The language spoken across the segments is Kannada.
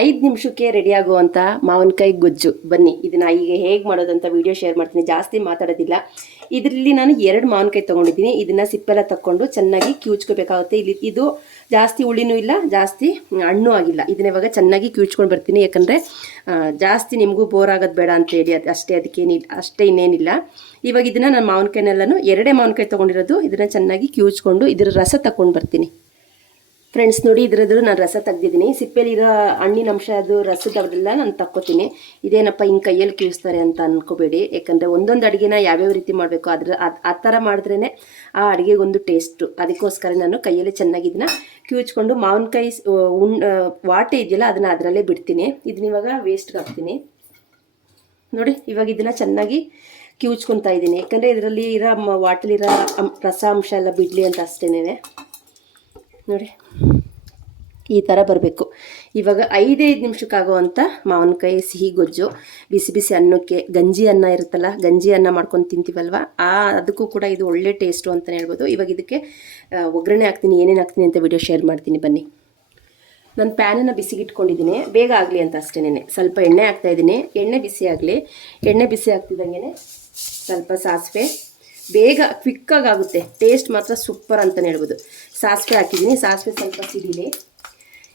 5 ನಿಮಿಷಕ್ಕೆ ರೆಡಿ ಆಗುವಂಥ ಮಾವಿನಕಾಯಿ ಗೊಜ್ಜು. ಬನ್ನಿ ಇದನ್ನು ಈಗ ಹೇಗೆ ಮಾಡೋದಂತ ವಿಡಿಯೋ ಶೇರ್ ಮಾಡ್ತೀನಿ. ಜಾಸ್ತಿ ಮಾತಾಡೋದಿಲ್ಲ. ಇದರಲ್ಲಿ ನಾನು 2 ಮಾವಿನಕಾಯಿ ತೊಗೊಂಡಿದ್ದೀನಿ. ಇದನ್ನು ಸಿಪ್ಪೆಲ್ಲ ತಕ್ಕೊಂಡು ಚೆನ್ನಾಗಿ ಕಿವುಚ್ಕೋಬೇಕಾಗುತ್ತೆ. ಇದು ಜಾಸ್ತಿ ಹುಳಿನೂ ಇಲ್ಲ, ಜಾಸ್ತಿ ಹಣ್ಣು ಆಗಿಲ್ಲ. ಇದನ್ನ ಇವಾಗ ಚೆನ್ನಾಗಿ ಕಿವುಚ್ಕೊಂಡು ಬರ್ತೀನಿ. ಯಾಕಂದರೆ ಜಾಸ್ತಿ ನಿಮಗೂ ಬೋರ್ ಆಗೋದು ಬೇಡ ಅಂತೇಳಿ ಅಷ್ಟೇ ಇನ್ನೇನಿಲ್ಲ. ಇವಾಗ ಇದನ್ನು ನಾನು ಮಾವಿನಕಾಯಿನೆಲ್ಲನೂ 2 ಮಾವಿನಕಾಯಿ ತೊಗೊಂಡಿರೋದು. ಇದನ್ನು ಚೆನ್ನಾಗಿ ಕಿವುಚ್ಕೊಂಡು ಇದರ ರಸ ತಗೊಂಡು ಬರ್ತೀನಿ. ಫ್ರೆಂಡ್ಸ್ ನೋಡಿ, ಇದರದ್ದು ನಾನು ರಸ ತೆಗ್ದಿದ್ದೀನಿ. ಸಿಪ್ಪೆಲಿರೋ ಹಣ್ಣಿನ ಅಂಶ ಅದು ರಸದವರೆಲ್ಲ ನಾನು ತಕ್ಕೋತೀನಿ. ಇದೇನಪ್ಪ ಹಿಂಗೆ ಕೈಯಲ್ಲಿ ಕಿವಿಸ್ತಾರೆ ಅಂತ ಅನ್ಕೋಬೇಡಿ. ಯಾಕಂದರೆ ಒಂದೊಂದು ಅಡುಗೆನ ಯಾವ್ಯಾವ ರೀತಿ ಮಾಡಬೇಕು ಆ ಥರ ಮಾಡಿದ್ರೇ ಆ ಅಡುಗೆಗೊಂದು ಟೇಸ್ಟು. ಅದಕ್ಕೋಸ್ಕರ ನಾನು ಕೈಯಲ್ಲಿ ಚೆನ್ನಾಗಿ ಇದನ್ನ ಕಿವುಚ್ಕೊಂಡು ಮಾವಿನಕಾಯಿ ವಾಟೆ ಇದೆಯಲ್ಲ ಅದನ್ನು ಅದರಲ್ಲೇ ಬಿಡ್ತೀನಿ. ಇದನ್ನ ಇವಾಗ ವೇಸ್ಟ್ಗೆ ಹಾಕ್ತೀನಿ. ನೋಡಿ, ಇವಾಗ ಇದನ್ನು ಚೆನ್ನಾಗಿ ಕಿವುಚ್ಕೊತಾ ಇದ್ದೀನಿ. ಯಾಕಂದರೆ ಇದರಲ್ಲಿ ಇರೋ ವಾಟಲಿರೋ ರಸಾಂಶ ಎಲ್ಲ ಬಿಡಲಿ ಅಂತ ಅಷ್ಟೇನೆ. ನೋಡಿ, ಈ ಥರ ಬರಬೇಕು. ಇವಾಗ 5 ನಿಮಿಷಕ್ಕಾಗುವಂಥ ಮಾವಿನಕಾಯಿ ಸಿಹಿ ಗೊಜ್ಜು ಬಿಸಿ ಬಿಸಿ ಅನ್ನಕ್ಕೆ, ಗಂಜಿ ಅನ್ನ ಇರುತ್ತಲ್ಲ, ಗಂಜಿ ಅನ್ನ ಮಾಡ್ಕೊಂಡು ತಿಂತೀವಲ್ವ, ಅದಕ್ಕೂ ಕೂಡ ಇದು ಒಳ್ಳೆ ಟೇಸ್ಟು ಅಂತಲೇ ಹೇಳ್ಬೋದು. ಇವಾಗ ಇದಕ್ಕೆ ಒಗ್ಗರಣೆ ಹಾಕ್ತೀನಿ. ಏನೇನು ಹಾಕ್ತೀನಿ ಅಂತ ವಿಡಿಯೋ ಶೇರ್ ಮಾಡ್ತೀನಿ, ಬನ್ನಿ. ನಾನು ಪ್ಯಾನನ್ನು ಬಿಸಿಗಿಟ್ಕೊಂಡಿದ್ದೀನಿ, ಬೇಗ ಆಗಲಿ ಅಂತ ಅಷ್ಟೇನೆ. ಸ್ವಲ್ಪ ಎಣ್ಣೆ ಹಾಕ್ತಾಯಿದ್ದೀನಿ. ಎಣ್ಣೆ ಬಿಸಿ ಆಗಲಿ. ಎಣ್ಣೆ ಬಿಸಿ ಆಗ್ತಿದ್ದಂಗೆ ಸ್ವಲ್ಪ ಸಾಸಿವೆ, ಬೇಗ ಕ್ವಿಕ್ಕಾಗುತ್ತೆ. ಟೇಸ್ಟ್ ಮಾತ್ರ ಸೂಪರ್ ಅಂತಲೇ ಹೇಳ್ಬೋದು. ಸಾಸಿವೆ ಹಾಕಿದ್ದೀನಿ. ಸಾಸಿವೆ ಸ್ವಲ್ಪ ಸಿಡಿಲಿ.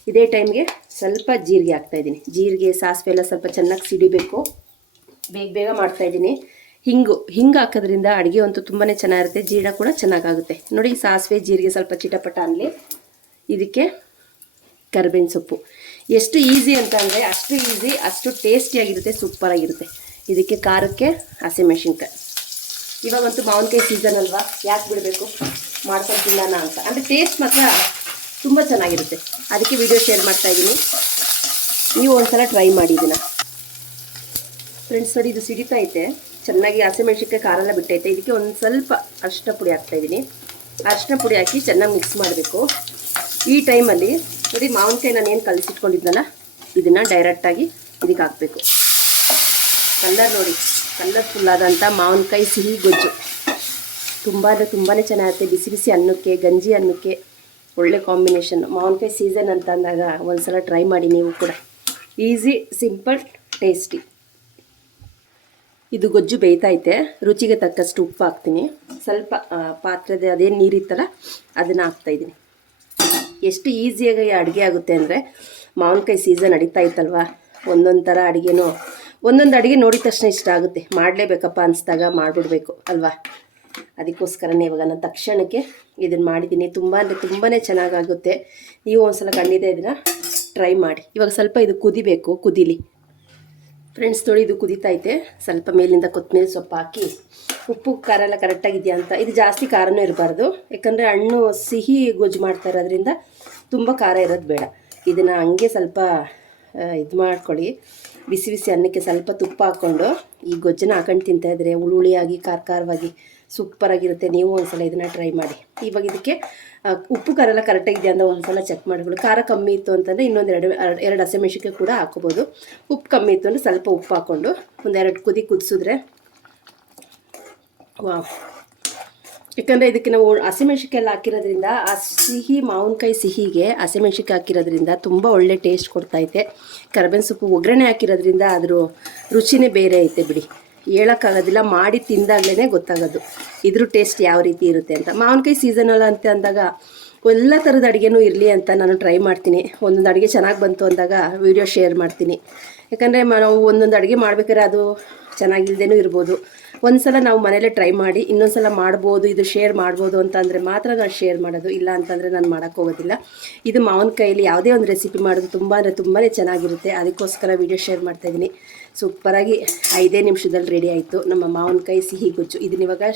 ಇದೇ ಟೈಮ್ಗೆ ಸ್ವಲ್ಪ ಜೀರಿಗೆ ಹಾಕ್ತಾಯಿದ್ದೀನಿ. ಜೀರಿಗೆ ಸಾಸಿವೆ ಎಲ್ಲ ಸ್ವಲ್ಪ ಚೆನ್ನಾಗಿ ಸಿಡಿಬೇಕು. ಬೇಗ ಮಾಡ್ತಾಯಿದ್ದೀನಿ. ಹಿಂಗೆ ಹಾಕೋದ್ರಿಂದ ಅಡುಗೆ ಅಂತೂ ತುಂಬಾ ಚೆನ್ನಾಗಿರುತ್ತೆ. ಜೀರ್ಣ ಕೂಡ ಚೆನ್ನಾಗಾಗುತ್ತೆ. ನೋಡಿ, ಸಾಸಿವೆ ಜೀರಿಗೆ ಸ್ವಲ್ಪ ಚಿಟಪಟ ಅನ್ನಲಿ. ಇದಕ್ಕೆ ಕರಿಬೇವಿನ ಸೊಪ್ಪು. ಎಷ್ಟು ಈಸಿ ಅಂತ ಅಂದರೆ ಅಷ್ಟು ಈಸಿ, ಅಷ್ಟು ಟೇಸ್ಟಿಯಾಗಿರುತ್ತೆ, ಸೂಪರಾಗಿರುತ್ತೆ. ಇದಕ್ಕೆ ಖಾರಕ್ಕೆ ಹಸಿಮೆಣಸಿನ್ಕಾಯಿ. ಇವಾಗಂತೂ ಮಾವಿನಕಾಯಿ ಸೀಸನ್ ಅಲ್ವಾ, ಯಾಕೆ ಬಿಡಬೇಕು, ಮಾಡ್ಕೊಂಡು ತಿನ್ನೋಣ ಅಂತ. ಅಂದರೆ ಟೇಸ್ಟ್ ಮಾತ್ರ ತುಂಬ ಚೆನ್ನಾಗಿರುತ್ತೆ. ಅದಕ್ಕೆ ವಿಡಿಯೋ ಶೇರ್ ಮಾಡ್ತಾಯಿದ್ದೀನಿ. ನೀವು ಒಂದ್ಸಲ ಟ್ರೈ ಮಾಡಿ ಇದನ್ನು. ಫ್ರೆಂಡ್ಸ್ ನೋಡಿ, ಇದು ಸಿಡಿತಾ ಐತೆ ಚೆನ್ನಾಗಿ. ಹಸಿಮೆಣಸಿನ್ಕಾಯಿ ಖಾರ ಎಲ್ಲ ಬಿಟ್ಟೈತೆ. ಇದಕ್ಕೆ ಒಂದು ಸ್ವಲ್ಪ ಅರಿಶಿನ ಪುಡಿ ಹಾಕ್ತಾಯಿದ್ದೀನಿ. ಅರಿಶಿನ ಪುಡಿ ಹಾಕಿ ಚೆನ್ನಾಗಿ ಮಿಕ್ಸ್ ಮಾಡಬೇಕು. ಈ ಟೈಮಲ್ಲಿ ನೋಡಿ, ಮಾವಿನಕಾಯಿ ನಾನು ಏನು ಕಲಸಿಟ್ಕೊಂಡಿದ್ದಲ್ಲ ಇದನ್ನು ಡೈರೆಕ್ಟಾಗಿ ಇದಕ್ಕೆ ಹಾಕಬೇಕು. ಕಲರ್ ನೋಡಿ, ಕಲರ್ಫುಲ್ ಆದಂಥ ಮಾವಿನಕಾಯಿ ಸಿಹಿ ಗೊಜ್ಜು ತುಂಬ ಚೆನ್ನಾಗಿರುತ್ತೆ. ಬಿಸಿ ಬಿಸಿ ಅನ್ನಕ್ಕೆ, ಗಂಜಿ ಅನ್ನಕ್ಕೆ ಒಳ್ಳೆ ಕಾಂಬಿನೇಷನ್. ಮಾವಿನಕಾಯಿ ಸೀಸನ್ ಅಂತ ಅಂದಾಗ ಒಂದ್ಸಲ ಟ್ರೈ ಮಾಡಿ ನೀವು ಕೂಡ. Easy, simple, tasty. ಇದು ಗೊಜ್ಜು ಬೇಯ್ತೈತೆ. ರುಚಿಗೆ ತಕ್ಕಷ್ಟು ಉಪ್ಪು ಹಾಕ್ತೀನಿ. ಸ್ವಲ್ಪ ಪಾತ್ರದ ಅದೇನು ನೀರಿತ್ತಲ್ಲ ಅದನ್ನು ಹಾಕ್ತಾಯಿದ್ದೀನಿ. ಎಷ್ಟು ಈಸಿಯಾಗಿ ಅಡುಗೆ ಆಗುತ್ತೆ ಅಂದರೆ, ಮಾವಿನಕಾಯಿ ಸೀಸನ್ ನಡೀತಾ ಇತ್ತಲ್ವ, ಒಂದೊಂದು ಥರ ಅಡುಗೆನೂ ಒಂದೊಂದು ಅಡುಗೆ ನೋಡಿದ ತಕ್ಷಣ ಇಷ್ಟ ಆಗುತ್ತೆ. ಮಾಡಲೇಬೇಕಪ್ಪ ಅನಿಸ್ದಾಗ ಮಾಡಿಬಿಡ್ಬೇಕು ಅಲ್ವಾ. ಅದಕ್ಕೋಸ್ಕರನೇ ಇವಾಗ ನಾನು ತಕ್ಷಣಕ್ಕೆ ಇದನ್ನು ಮಾಡಿದ್ದೀನಿ. ತುಂಬಾ ಚೆನ್ನಾಗಾಗುತ್ತೆ. ನೀವು ಒಂದ್ಸಲ ಖಂಡಿತ ಇದನ್ನು ಟ್ರೈ ಮಾಡಿ. ಇವಾಗ ಸ್ವಲ್ಪ ಇದು ಕುದಿಲಿ. ಫ್ರೆಂಡ್ಸ್ ನೋಡಿ, ಇದು ಕುದೀತೈತೆ. ಸ್ವಲ್ಪ ಮೇಲಿಂದ ಕೊತ್ತಂಬರಿ ಸೊಪ್ಪು ಹಾಕಿ, ಉಪ್ಪು ಖಾರ ಎಲ್ಲ ಕರೆಕ್ಟಾಗಿದೆಯಾ ಅಂತ. ಇದು ಜಾಸ್ತಿ ಖಾರನೂ ಇರಬಾರ್ದು, ಯಾಕಂದರೆ ಹಣ್ಣು ಸಿಹಿ ಗೊಜ್ಜು ಮಾಡ್ತಾ ಇರೋದ್ರಿಂದ ತುಂಬ ಖಾರ ಇರೋದು ಬೇಡ. ಇದನ್ನು ಹಂಗೆ ಸ್ವಲ್ಪ ಇದು ಮಾಡ್ಕೊಳ್ಳಿ. ಬಿಸಿ ಬಿಸಿ ಅನ್ನಕ್ಕೆ ಸ್ವಲ್ಪ ತುಪ್ಪ ಹಾಕ್ಕೊಂಡು ಈ ಗೊಜ್ಜನ್ನ ಹಾಕೊಂಡು ತಿಂತಾಯಿದ್ರೆ ಹುಳಿಯಾಗಿ ಖಾರವಾಗಿ ಸೂಪರಾಗಿರುತ್ತೆ. ನೀವು ಒಂದ್ಸಲ ಇದನ್ನು ಟ್ರೈ ಮಾಡಿ. ಇವಾಗ ಇದಕ್ಕೆ ಉಪ್ಪು ಖಾರ ಎಲ್ಲ ಕರೆಕ್ಟಾಗಿದೆಯಾ ಅಂತ ಒಂದ್ಸಲ ಚೆಕ್ ಮಾಡಿಕೊಳ್ಳಿ. ಖಾರ ಕಮ್ಮಿ ಇತ್ತು ಅಂತಂದರೆ ಇನ್ನೊಂದು ಎರಡು ಹಸಿಮೆಣಸಿನ್ಕಾಯಿ ಕೂಡ ಹಾಕೋಬೋದು. ಉಪ್ಪು ಕಮ್ಮಿ ಇತ್ತು ಅಂದರೆ ಸ್ವಲ್ಪ ಉಪ್ಪು ಹಾಕ್ಕೊಂಡು ಒಂದೆರಡು ಕುದಿಸಿದ್ರೆ ವಾವ್. ಯಾಕಂದರೆ ಇದಕ್ಕೆ ನಾವು ಹಸಿಮೆಣ್ಸಿಕಾಯಿ ಎಲ್ಲ ಹಾಕಿರೋದ್ರಿಂದ, ಆ ಸಿಹಿ ಮಾವಿನಕಾಯಿ ಸಿಹಿಗೆ ಹಸಿಮೆಣ್ಸಿಕಾಯಿ ಹಾಕಿರೋದ್ರಿಂದ ತುಂಬ ಒಳ್ಳೆ ಟೇಸ್ಟ್ ಕೊಡ್ತೈತೆ. ಕರಿಬೇವಿನ ಸೊಪ್ಪು ಒಗ್ಗರಣೆ ಹಾಕಿರೋದ್ರಿಂದ ಅದ್ರ ರುಚಿನೇ ಬೇರೆ ಐತೆ ಬಿಡಿ, ಹೇಳೋಕ್ಕಾಗೋದಿಲ್ಲ. ಮಾಡಿ ತಿಂದಾಗಲೇ ಗೊತ್ತಾಗೋದು ಇದ್ರ ಟೇಸ್ಟ್ ಯಾವ ರೀತಿ ಇರುತ್ತೆ ಅಂತ. ಮಾವಿನಕಾಯಿ ಸೀಸನಲ್ಲ ಅಂತ ಅಂದಾಗ ಎಲ್ಲ ಥರದ ಅಡುಗೆನೂ ಇರಲಿ ಅಂತ ನಾನು ಟ್ರೈ ಮಾಡ್ತೀನಿ. ಒಂದೊಂದು ಅಡುಗೆ ಚೆನ್ನಾಗಿ ಬಂತು ಅಂದಾಗ ವಿಡಿಯೋ ಶೇರ್ ಮಾಡ್ತೀನಿ. ಯಾಕಂದರೆ ನಾವು ಒಂದೊಂದು ಅಡುಗೆ ಮಾಡ್ಬೇಕಾದ್ರೆ ಅದು ಚೆನ್ನಾಗಿಲ್ದೇನೂ ಇರ್ಬೋದು. ಒಂದು ಸಲ ನಾವು ಮನೇಲೇ ಟ್ರೈ ಮಾಡಿ ಇನ್ನೊಂದು ಸಲ ಮಾಡ್ಬೋದು, ಇದು ಶೇರ್ ಮಾಡ್ಬೋದು ಅಂತಂದರೆ ಮಾತ್ರ ನಾನು ಶೇರ್ ಮಾಡೋದು. ಇಲ್ಲ ಅಂತಂದರೆ ನಾನು ಮಾಡೋಕ್ಕೋಗೋದಿಲ್ಲ. ಇದು ಮಾವಿನಕಾಯಲ್ಲಿ ಯಾವುದೇ ಒಂದು ರೆಸಿಪಿ ಮಾಡೋದು ತುಂಬಾ ಚೆನ್ನಾಗಿರುತ್ತೆ. ಅದಕ್ಕೋಸ್ಕರ ವಿಡಿಯೋ ಶೇರ್ ಮಾಡ್ತಾಯಿದ್ದೀನಿ. ಸೂಪರಾಗಿ 5 ನಿಮಿಷದಲ್ಲಿ ರೆಡಿ ಆಯಿತು ನಮ್ಮ ಮಾವಿನಕಾಯಿ ಸಿಹಿ ಗೊಜ್ಜು. ಇದನ್ನ ಇವಾಗ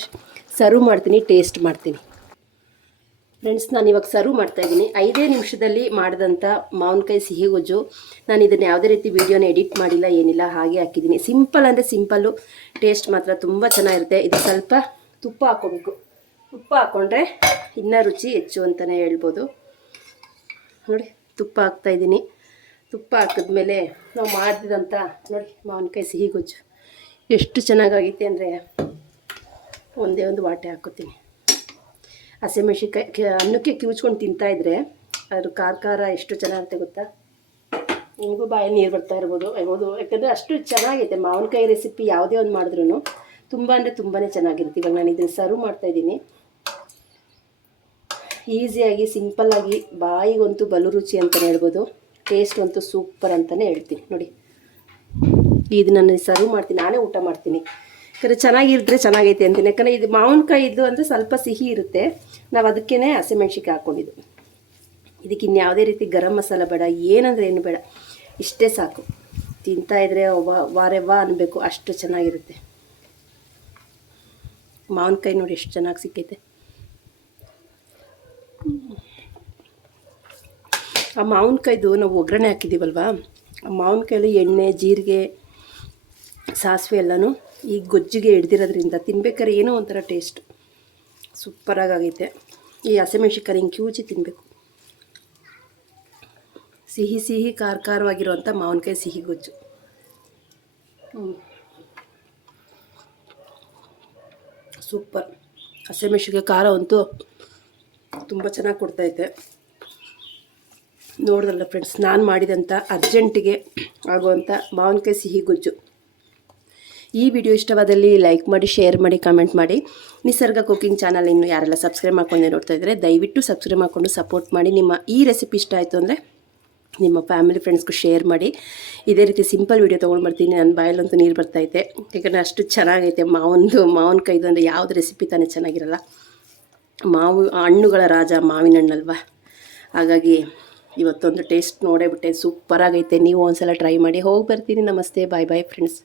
ಸರ್ವ್ ಮಾಡ್ತೀನಿ, ಟೇಸ್ಟ್ ಮಾಡ್ತೀನಿ. ಫ್ರೆಂಡ್ಸ್, ನಾನು ಇವಾಗ ಸರ್ವ್ ಮಾಡ್ತಾಯಿದ್ದೀನಿ. 5 ನಿಮಿಷದಲ್ಲಿ ಮಾಡಿದಂಥ ಮಾವಿನಕಾಯಿ ಸಿಹಿ ಗೊಜ್ಜು. ನಾನು ಇದನ್ನು ಯಾವುದೇ ರೀತಿ ವೀಡಿಯೋನ ಎಡಿಟ್ ಮಾಡಿಲ್ಲ, ಏನಿಲ್ಲ, ಹಾಗೆ ಹಾಕಿದ್ದೀನಿ. ಸಿಂಪಲ್ ಅಂದರೆ ಸಿಂಪಲ್ಲು, ಟೇಸ್ಟ್ ಮಾತ್ರ ತುಂಬ ಚೆನ್ನಾಗಿರುತ್ತೆ. ಇದು ಸ್ವಲ್ಪ ತುಪ್ಪ ಹಾಕ್ಕೋಬೇಕು. ತುಪ್ಪ ಹಾಕ್ಕೊಂಡ್ರೆ ಇನ್ನೂ ರುಚಿ ಹೆಚ್ಚು ಅಂತಲೇ ಹೇಳ್ಬೋದು. ನೋಡಿ, ತುಪ್ಪ ಹಾಕ್ತಾಯಿದ್ದೀನಿ. ತುಪ್ಪ ಹಾಕಿದ್ಮೇಲೆ ನಾವು ಮಾಡಿದಂಥ ನೋಡಿ ಮಾವಿನಕಾಯಿ ಸಿಹಿ ಗೊಜ್ಜು ಎಷ್ಟು ಚೆನ್ನಾಗಾಗೈತೆ ಅಂದರೆ ಒಂದೇ ಒಂದು ವಾಟೆ ಹಾಕೋತೀನಿ. ಹಸಿಮೆಣ್ಸಿನ್ಕಾಯಿ ಅನ್ನಕ್ಕೆ ಕಿವುಚ್ಕೊಂಡು ತಿಂತಾಯಿದ್ರೆ ಅದ್ರ ಖಾರ ಎಷ್ಟು ಚೆನ್ನಾಗಿರುತ್ತೆ ಗೊತ್ತಾ. ನಿಮಗೂ ಬಾಯಲ್ಲಿ ನೀರು ಬರ್ತಾ ಇರ್ಬೋದು ಯಾಕಂದರೆ ಅಷ್ಟು ಚೆನ್ನಾಗೈತೆ ಮಾವಿನಕಾಯಿ ರೆಸಿಪಿ ಯಾವುದೇ ಒಂದು ಮಾಡಿದ್ರೂ ತುಂಬ ಅಂದರೆ ತುಂಬಾ ಚೆನ್ನಾಗಿರುತ್ತೆ. ಇವಾಗ ನಾನು ಇದನ್ನು ಸರ್ವ್ ಮಾಡ್ತಾಯಿದ್ದೀನಿ. ಈಸಿಯಾಗಿ ಸಿಂಪಲ್ಲಾಗಿ ಬಾಯಿಗಂತೂ ಬಲು ರುಚಿ ಅಂತಲೇ ಹೇಳ್ಬೋದು. ಟೇಸ್ಟ್ ಅಂತೂ ಸೂಪರ್ ಅಂತಲೇ ಹೇಳ್ತೀನಿ. ನೋಡಿ ಇದು ನಾನು ಸರ್ವ್ ಮಾಡ್ತೀನಿ, ನಾನೇ ಊಟ ಮಾಡ್ತೀನಿ. ಯಾಕಂದರೆ ಚೆನ್ನಾಗಿರಿದ್ರೆ ಚೆನ್ನಾಗೈತೆ ಅಂತೀನಿ. ಯಾಕಂದರೆ ಇದು ಮಾವಿನಕಾಯಿ ಇದ್ದು ಅಂದರೆ ಸ್ವಲ್ಪ ಸಿಹಿ ಇರುತ್ತೆ. ನಾವು ಅದಕ್ಕೇ ಹಸಿಮೆಣ್ಸಿಕಾಯಿ ಹಾಕ್ಕೊಂಡಿದ್ದು. ಇದಕ್ಕೆ ಇನ್ಯಾವುದೇ ರೀತಿ ಗರಂ ಮಸಾಲ ಬೇಡ, ಏನಂದರೆ ಏನು ಬೇಡ, ಇಷ್ಟೇ ಸಾಕು. ತಿಂತಾಯಿದ್ರೆ ವಾರೆವ್ವ ಅನ್ನಬೇಕು, ಅಷ್ಟು ಚೆನ್ನಾಗಿರುತ್ತೆ. ಮಾವಿನಕಾಯಿ ನೋಡಿ ಎಷ್ಟು ಚೆನ್ನಾಗಿ ಸಿಕ್ಕೈತೆ. ಆ ಮಾವಿನಕಾಯ್ದು ನಾವು ಒಗ್ಗರಣೆ ಹಾಕಿದ್ದೀವಲ್ವ, ಆ ಮಾವಿನಕಾಯಲ್ಲಿ ಎಣ್ಣೆ, ಜೀರಿಗೆ, ಸಾಸಿವೆ ಎಲ್ಲನೂ ಈ ಗೊಜ್ಜಿಗೆ ಹಿಡ್ದಿರೋದ್ರಿಂದ ತಿನ್ಬೇಕಾದ್ರೆ ಏನೋ ಒಂಥರ ಟೇಸ್ಟ್ ಸೂಪರಾಗೈತೆ. ಈ ಹಸಿಮೆಣ್ಸಿಕಾಯಿ ಹಿಂಗೆ ಕಿವುಚಿ ತಿನ್ನಬೇಕು. ಸಿಹಿ ಸಿಹಿ ಖಾರವಾಗಿರುವಂಥ ಮಾವಿನಕಾಯಿ ಸಿಹಿ ಗೊಜ್ಜು. ಸೂಪರ್. ಹಸಿಮೆಣ್ಸಿಕಾಯಿ ಖಾರ ಅಂತೂ ತುಂಬ ಚೆನ್ನಾಗಿ ಕೊಡ್ತೈತೆ. ನೋಡಿದ್ರಲ್ಲ ಫ್ರೆಂಡ್ಸ್, ನಾನು ಮಾಡಿದಂಥ ಅರ್ಜೆಂಟಿಗೆ ಆಗುವಂಥ ಮಾವಿನಕಾಯಿ ಸಿಹಿ ಗೊಜ್ಜು. ಈ ವಿಡಿಯೋ ಇಷ್ಟವಾದಲ್ಲಿ ಲೈಕ್ ಮಾಡಿ, ಶೇರ್ ಮಾಡಿ, ಕಮೆಂಟ್ ಮಾಡಿ. ನಿಸರ್ಗ ಕುಕಿಂಗ್ ಚಾನಲ್ ಇನ್ನು ಯಾರೆಲ್ಲ ಸಬ್ಸ್ಕ್ರೈಬ್ ಮಾಡ್ಕೊಂಡೆ ನೋಡ್ತಾ ಇದ್ದರೆ ದಯವಿಟ್ಟು ಸಬ್ಸ್ಕ್ರೈಬ್ ಮಾಡಿಕೊಂಡು ಸಪೋರ್ಟ್ ಮಾಡಿ. ನಿಮ್ಮ ಈ ರೆಸಿಪಿ ಇಷ್ಟ ಆಯಿತು ಅಂದರೆ ನಿಮ್ಮ ಫ್ಯಾಮಿಲಿ ಫ್ರೆಂಡ್ಸ್ಗೂ ಶೇರ್ ಮಾಡಿ. ಇದೇ ರೀತಿ ಸಿಂಪಲ್ ವೀಡಿಯೋ ತೊಗೊಂಡು ಬರ್ತೀನಿ. ನನ್ನ ಬಾಯಲ್ಲಂತೂ ನೀರು ಬರ್ತೈತೆ, ಯಾಕಂದರೆ ಅಷ್ಟು ಚೆನ್ನಾಗೈತೆ. ಮಾವಿನಕಾಯ್ದು ಅಂದರೆ ಯಾವುದು ರೆಸಿಪಿ ತಾನೇ ಚೆನ್ನಾಗಿರಲ್ಲ. ಹಣ್ಣುಗಳ ರಾಜ ಮಾವಿನ ಹಣ್ಣಲ್ವ, ಹಾಗಾಗಿ ಇವತ್ತೊಂದು ಟೇಸ್ಟ್ ನೋಡೇ ಬಿಟ್ಟೆ. ಸೂಪರಾಗೈತೆ. ನೀವು ಒಂದ್ಸಲ ಟ್ರೈ ಮಾಡಿ. ಹೋಗಿ ಬರ್ತೀನಿ. ನಮಸ್ತೆ, ಬಾಯ್ ಬಾಯ್ ಫ್ರೆಂಡ್ಸ್.